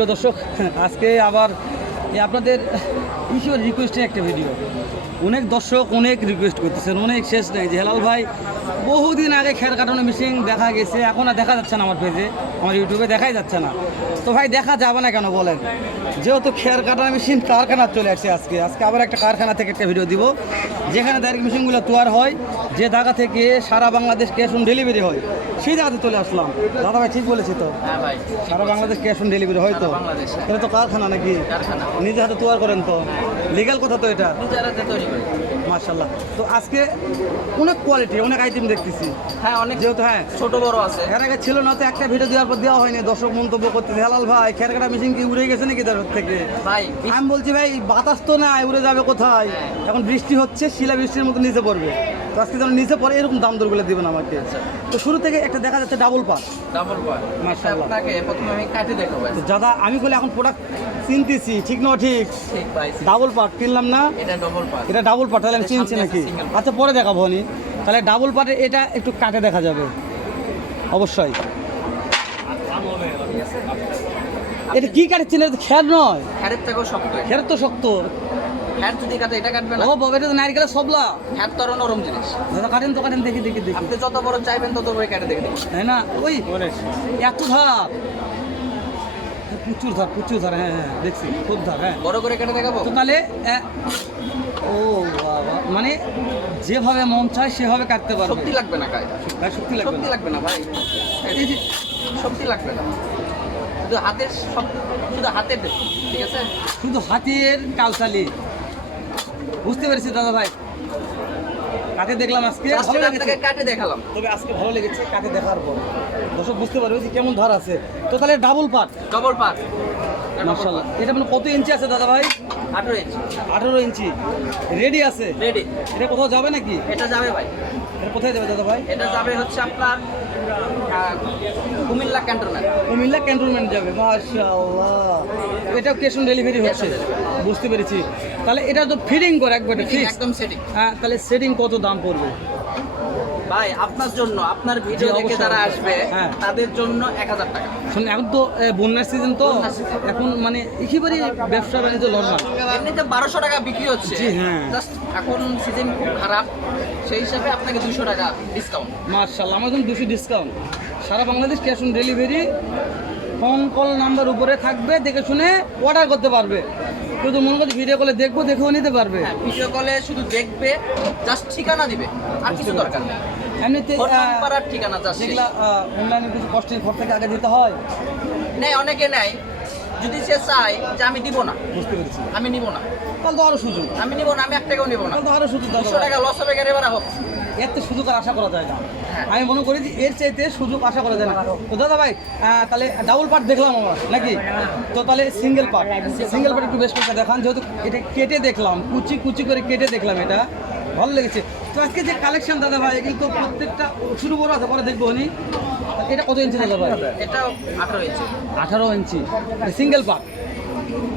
প্রিয় দর্শক আজকে আবার আপনাদের ইস্যুর রিকোয়েস্টে একটা ভিডিও অনেক দর্শক অনেক রিকোয়েস্ট করতেছেন অনেক শেষ নেই যে হেলাল ভাই বহুদিন আগে খের কাটানো মেশিন দেখা গেছে এখন আর দেখা যাচ্ছে না আমার পেজে আমার ইউটিউবে দেখাই যাচ্ছে না। তো ভাই দেখা যাবে না কেন বলেন? যেহেতু খের কাটানো মেশিন কারখানা চলে আসছে আজকে আজকে আবার একটা কারখানা থেকে একটা ভিডিও দিব যেখানে ডাইরেক্ট মেশিনগুলো তোয়ার হয় যে জায়গা থেকে সারা বাংলাদেশ ক্যাশ অন ডেলিভারি হয় সেই জায়গাতে চলে আসলাম। দাদা ভাই ঠিক বলেছি তো? হ্যাঁ সারা বাংলাদেশ ক্যাশ অন ডেলিভারি হয় তো? এটা তো কারখানা নাকি? কারখানা। নিজে হাতে তৈরি করেন তো? লিগ্যাল কথা তো এটা? নিজের হাতে তৈরি করি। মার্শাল্লাহ তো আজকে অনেক কোয়ালিটি অনেক আইটেম দেখতেছি। হ্যাঁ অনেক যেহেতু হ্যাঁ ছোট বড় আছে। এর আগে ছিল না তো একটা ভিডিও দেওয়ার পর দেওয়া হয়নি। দর্শক মন্তব্য করতেছে হেলাল ভাই খেরকাটা মেশিন কি উড়ে গেছে নাকি তার থেকে? ভাই আমি বলছি ভাই বাতাস তো নাই উড়ে যাবে কোথায়? এখন বৃষ্টি হচ্ছে শিলা বৃষ্টির মতো নিচে পড়বে। তো আজকে যেন নিচে পরে এরকম দাম দরগুলো দিবেন আমাকে। তো শুরু থেকে একটা দেখা যাচ্ছে ডাবল পাস ডাবল পার মাশাআল্লাহ। আপনাকে প্রথমে আমি কাটে দেখাবো। তো দাদা আমি বলে এখন প্রোডাক্ট চিনতেছি ঠিক না ঠিক? ঠিক ভাই ডাবল পার্ট কিনলাম না? এটা ডবল পার এটা ডাবল পার্ট তাহলে আমি চিনছি নাকি? আচ্ছা পরে দেখাবো নি। তাহলে ডাবল পার্টে এটা একটু কাটে দেখা যাবে। অবশ্যই। এটা কি এটা তো খের নয়। থেকেও শক্ত খের তো শক্ত। হ্যার যদি কাটে এটা কাটবে না। ও বাবা এটা তো নারকেলের সবলা। হ্যার তো নরম জিনিস। দাদা কাটেন তো কাটেন দেখি দেখি দেখি। আপনি যত বড় চাইবেন তত বড় কাটে দেখে দেখুন তাই না? ওই এত ধার। প্রচুর ধার প্রচুর ধার হ্যাঁ হ্যাঁ দেখছি খুব ধার হ্যাঁ। বড় করে কেটে দেখাবো? তো তাহলে ও বাবা মানে যেভাবে মন চায় সেভাবে কাটতে পারবে। শক্তি লাগবে না কাজ ভাই, শক্তি লাগবে শক্তি না। লাগবে না ভাই। এই যে শক্তি লাগবে না। শুধু হাতের শুধু হাতের ঠিক আছে? শুধু হাতের কালচালি। বুঝতে পেরেছি দাদা ভাই। কাটে দেখলাম আজকে? ভালো লেগেছে। আপনাকে দেখালাম? তবে আজকে ভালো লেগেছে কাটে দেখার পর। দর্শক বুঝতে পারবে যে কেমন ধার আছে। তো তাহলে ডাবল পার্ট ডাবল পার মার্শাল্লাহ এটা মানে কত ইঞ্চি আছে দাদা ভাই? আঠারো ইঞ্চ। আঠারো ইঞ্চি। রেডি আছে? রেডি এটা কোথাও যাবে নাকি? এটা যাবে ভাই। এটা কোথায় যাবে দাদা ভাই? এটা যাবে হচ্ছে আপনার কুমিল্লা ক্যান্টনমেন্ট। কুমিল্লা ক্যান্টনমেন্ট যাবে। মাশাআল্লাহ। এটা ক্যাশ অন ডেলিভারি হচ্ছে। বুঝতে পেরেছি। তাহলে এটা তো ফিডিং করে একবারে ফিক্স একদম সেটিং হ্যাঁ তাহলে সেটিং কত দাম পড়বে? ভাই আপনার জন্য আপনার ভিডিও দেখে যারা আসবে হ্যাঁ। তাদের জন্য এক হাজার টাকা। শুনুন এখন তো বন্যার সিজন তো। এখন মানে একেবারেই ব্যবসা বাণিজ্য নর্মাল এমনিতে বারোশো টাকা বিক্রি হচ্ছে। জি, হ্যাঁ। জাস্ট এখন সিজন খুব খারাপ সেই হিসাবে আপনাকে দুশো টাকা ডিসকাউন্ট মার্শাল্লাহ আমার জন্য দুশো discount Sara Bangladesh cash on delivery phone call number উপরে থাকবে দেখে শুনে অর্ডার করতে পারবে। কিন্তু মনে করছে ভিডিও কলে দেখব দেখেও নিতে পারবে। হ্যাঁ ভিডিও কলে শুধু দেখবে জাস্ট ঠিকানা দিবে আর কিছু দরকার নেই। এমনিতে ঠিকানা জাস্ট যেগুলা অনলাইনে কিছু কষ্টের ঘর থেকে আগে দিতে হয়? নেই অনেকে নেয়। যদি সে চায় যে আমি দিব না বুঝতে পেরেছি। আমি নিব না। তাহলে তো আরও সুযোগ। আমি নিব না আমি এক টাকাও নিব না। তাহলে তো আরও সুযোগ দুশো টাকা লস হবে ভাড়া হোক। এর তো সুযোগ আর আশা করা যায় না। হ্যাঁ। আমি মনে করি যে এর চাইতে সুযোগ আশা করা যায় না। তো দাদা ভাই তাহলে ডাবল পার্ট দেখলাম আমরা নাকি? তো তাহলে সিঙ্গেল পার্ট সিঙ্গেল পার্ট একটু বেশ করে দেখান যেহেতু এটা কেটে দেখলাম কুচি কুচি করে কেটে দেখলাম এটা। ভালো লেগেছে। তো আজকে যে কালেকশন দাদা ভাই এগুলো তো প্রত্যেকটা শুরু বড় আছে পরে দেখব উনি। এটা কত ইঞ্চি দাদা ভাই? এটা আঠারো ইঞ্চি আঠারো inch single part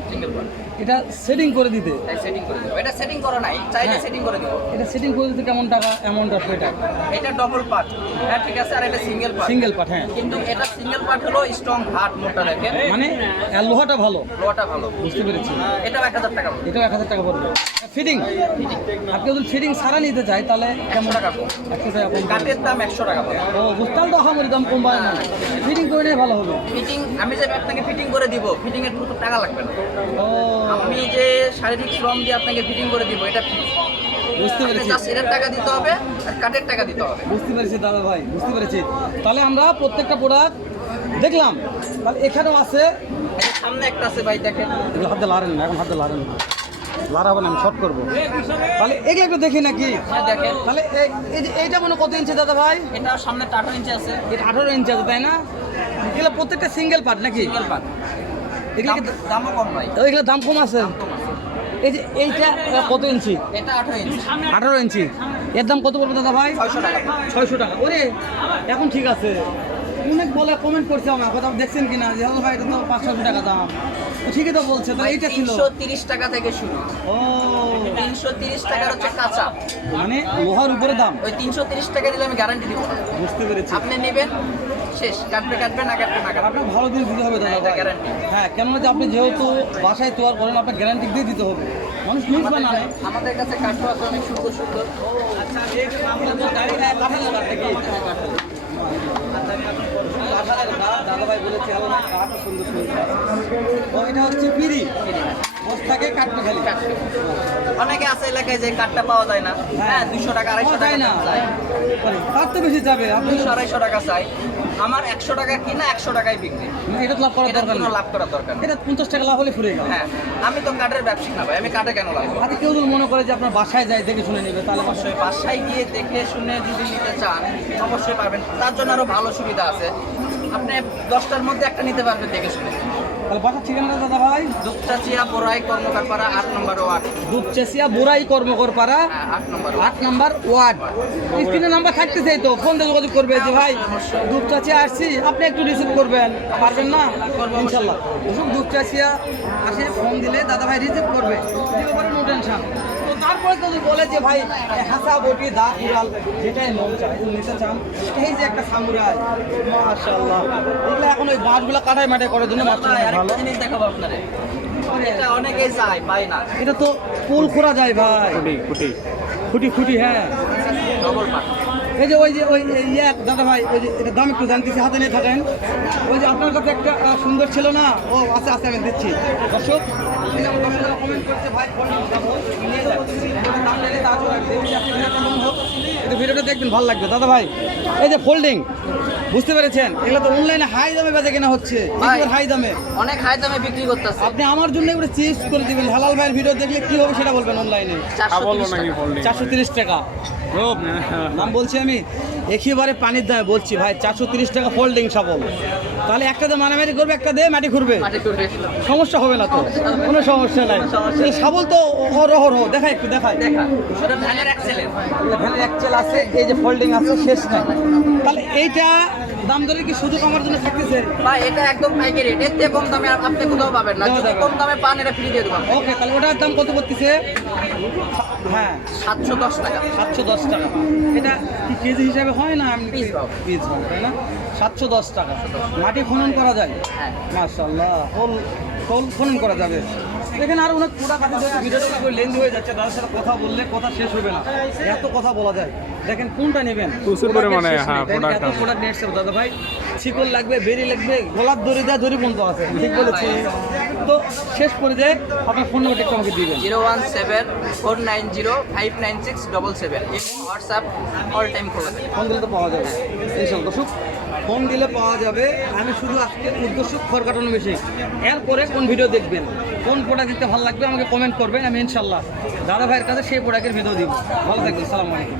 single part এটা সেটিং করে দিতে। সেটিং করে দেবো। এটা সেটিং করা নাই চাইলে হ্যাঁ। সেটিং করে দেবো। এটা সেটিং করে দিতে কেমন টাকা অ্যামাউন্ট আসবে এটা এটা ডবল পার্ট হ্যাঁ ঠিক আছে আর এটা সিঙ্গেল পার্ট সিঙ্গেল পার্ট হ্যাঁ। কিন্তু এটা সিঙ্গেল পার্ট হলো স্ট্রং হার্ট মোটা দেখেন। মানে লোহাটা ভালো। লোয়াটা ভালো। বুঝতে পেরেছি। এটাও এক হাজার টাকা। এটাও এক হাজার টাকা পড়বে। ফিটিং আপনি যদি ফিটিং সারা নিতে চাই তাহলে কেমন? টাকা একশো টাকা কম। কাঠের দাম একশো টাকা পড়বে। ও বুঝতাম তো আহামরি দাম কম পায় না। ফিটিং করে নিয়ে ভালো হবে। ফিটিং আমি যে আপনাকে ফিটিং করে দিব ফিটিং এর টাকা লাগবে না। ও আমি যে শারীরিক শ্রম দিয়ে আপনাকে ফিটিং করে দিব এটা বুঝতে পেরেছি। এটার টাকা দিতে হবে আর কাঠের টাকা দিতে হবে। বুঝতে পেরেছি দাদা ভাই বুঝতে পেরেছি। তাহলে আমরা প্রত্যেকটা প্রোডাক্ট দেখলাম। তাহলে এখানেও আছে। সামনে একটা আছে ভাই দেখেন। এগুলো হাতে লারেন না এখন হাতে লারেন না। লারাবো না আমি শর্ট করব। তাহলে এগুলো একটু দেখি নাকি? হ্যাঁ দেখেন। তাহলে এইটা মনে কত ইঞ্চি দাদা ভাই? এটা সামনে আঠারো ইঞ্চি আছে। এটা আঠারো ইঞ্চি আছে তাই না? এগুলো প্রত্যেকটা সিঙ্গেল পার্ট নাকি? সিঙ্গেল পার্ট এগুলো দামও কম ভাই? এগুলো দাম কম আছে। এই যে এইটা কত ইঞ্চি? এটা আঠারো ইঞ্চি। আঠারো ইঞ্চি। এর দাম কত পড়বে দাদা ভাই? ছয়শো টাকা। ছয়শো টাকা। ওরে এখন ঠিক আছে। অনেক বলে কমেন্ট করছে আমার কথা দেখছেন কিনা? যে হলো ভাই এটা তো পাঁচ ছশো টাকা দাম। ঠিকই তো বলছে তো এইটা ছিল। তিরিশ টাকা থেকে শুরু। ও। তিনশো তিরিশ টাকার হচ্ছে কাঁচা। মানে লোহার উপরে দাম? ওই তিনশো তিরিশ টাকা দিলে আমি গ্যারান্টি দিব। বুঝতে পেরেছি। আপনি নেবেন? শেষ কাটবে কাটবে না কাটবে না কাটবে আপনার ভালো দিন দিতে হবে দাদা হ্যাঁ, এটা হ্যাঁ কেননা যে আপনি যেহেতু বাসায় তৈরি করেন আপনার গ্যারান্টি দিয়ে দিতে হবে। মানুষ নিউজ বা না। আমাদের কাছে কাঠও আছে অনেক সুন্দর সুন্দর। দাদাভাই বলেছে আল্লাহ কাঠ সুন্দর সুন্দর এটা হচ্ছে পিড়ি বস্তাকে কাটতে খালি। কাটবে। অনেকে আছে এলাকায় যে কাঠটা পাওয়া যায় না। হ্যাঁ। দুশো টাকা আড়াইশো টাকা না। তার তো বেশি যাবে। আপনি দুশো আড়াইশো টাকা চাই। আমার একশো টাকা কিনা একশো টাকায় বিক্রি। এটা লাভ করার দরকার নেই। লাভ করার দরকার এটা পঞ্চাশ টাকা লাভ হলে ফুরে গেল। হ্যাঁ আমি তো কাঠের ব্যবসা না ভাই আমি কাঠে কেন লাভ আর কেউ যদি মনে করে যে আপনার বাসায় যায় দেখে শুনে নেবে তাহলে অবশ্যই বাসায় গিয়ে দেখে শুনে যদি নিতে চান অবশ্যই পারবেন তার জন্য আরও ভালো সুবিধা আছে। আপনি দশটার মধ্যে একটা নিতে পারবেন দেখে শুনে। দুপচাচিয়া বোরাই কর্মকারপাড়া আট নম্বর ওয়ার্ড। পাড়া হ্যাঁ নম্বর স্ক্রিনে থাকতেছেই তো ফোন দিয়ে যোগাযোগ করবে যে ভাই দুধ আসছি আপনি একটু রিসিভ করবেন। পারবেন না? ইনশাল্লাহ। ওসব আসে ফোন দিলে দাদা ভাই রিসিভ করবে। তারপরে যদি বলে যে ভাই হাসা বটি দা উড়াল যেটাই মন চায় নিতে চান। যে একটা সামুরাই মাশাআল্লাহ। এগুলো এখন ওই বাঁশগুলো কাটাই মাটাই করার জন্য ভালো আরেকটা জিনিস দেখাবো আপনারে এটা অনেকেই চায় পায় না। এটা তো পোল খোরা যায় ভাই। খুঁটি খুঁটি। খুঁটি হ্যাঁ। ডবল পাট এই যে ওই যে ওই ইয়ে দাদা ভাই ওই যে এটা দাম একটু জানতেছি হাতে নিয়ে থাকেন। ওই যে আপনার কাছে একটা সুন্দর ছিল না? ও আছে আছে আমি দিচ্ছি। দর্শক ভিডিওটা একটু ভিডিওটা দেখবেন ভালো লাগবে। দাদা ভাই এই যে ফোল্ডিং বুঝতে পেরেছেন? এগুলো তো অনলাইনে হাই দামে বেচা কেনা হচ্ছে। হাই দামে। অনেক হাই দামে বিক্রি করতেছে। আপনি আমার জন্য এবারে চেঞ্জ করে দিবেন। হালাল ভাইয়ের ভিডিও দেখলে কি হবে সেটা বলবেন অনলাইনে চারশো তিরিশ টাকা। টাকা রোপ নাম বলছি আমি? একেবারে পানির দামে বলছি ভাই চারশো তিরিশ টাকা ফোল্ডিং শাবল। তাহলে একটা দিয়ে মারামারি করবে একটা দিয়ে মাটি ঘুরবে সমস্যা হবে না তো? কোনো সমস্যা নাই। এই শাবল তো অহরহ দেখাই একটু দেখাই। ভ্যানের অ্যাকচুয়াল আছে এই যে ফোল্ডিং আছে শেষ নাই। তাহলে এইটা দাম ধরে কি সুযোগ আমার জন্য থাকতেছে? ভাই এটা একদম পাইকারি রেট এর থেকে কম দামে আপনি কোথাও পাবেন না। যদি কম দামে পান এটা ফ্রি দিয়ে দেবো। ওকে তাহলে ওটার দাম কত পড়তেছে? হ্যাঁ। সাতশো দশ টাকা। সাতশো দশ টাকা। এটা কি কেজি হিসাবে হয় না আমি Piece পিস তাই না? সাতশো দশ টাকা। মাটি খনন করা যায়? হ্যাঁ। হোল খনন করা যাবে। এখানে আর অনেক প্রোডাক্ট আছে যেহেতু ভিডিওটা হয়ে যাচ্ছে তাদের সাথে কথা বললে কথা শেষ হবে না। এত কথা বলা যায়। দেখেন কোনটা নেবেন? প্রচুর পরিমাণে, হ্যাঁ, প্রোডাক্ট এত প্রোডাক্ট নিয়ে দাদা ভাই শিকল লাগবে বেরি লাগবে গোলাপ দড়ি দেওয়া দড়ি পর্যন্ত আছে। ঠিক বলেছি তো শেষ পর্যায়ে আপনার ফোন নম্বরটা আমাকে দিবেন zero one seven four nine zero five nine six double seven. WhatsApp all time খোলা ফোন দিলে তো পাওয়া যাবে। ইনশাল্লাহ দর্শক ফোন দিলে পাওয়া যাবে। আমি শুধু আজকে উদ্দেশ্য খড় কাটানো মেশিন এরপরে কোন ভিডিও দেখবেন? কোন প্রোডাক্ট দিতে ভালো লাগবে আমাকে কমেন্ট করবেন। আমি ইনশাল্লাহ দাদা ভাইয়ের কাছে সেই প্রোডাক্টের ভিডিও দিব। ভালো থাকবেন সালাম আলাইকুম।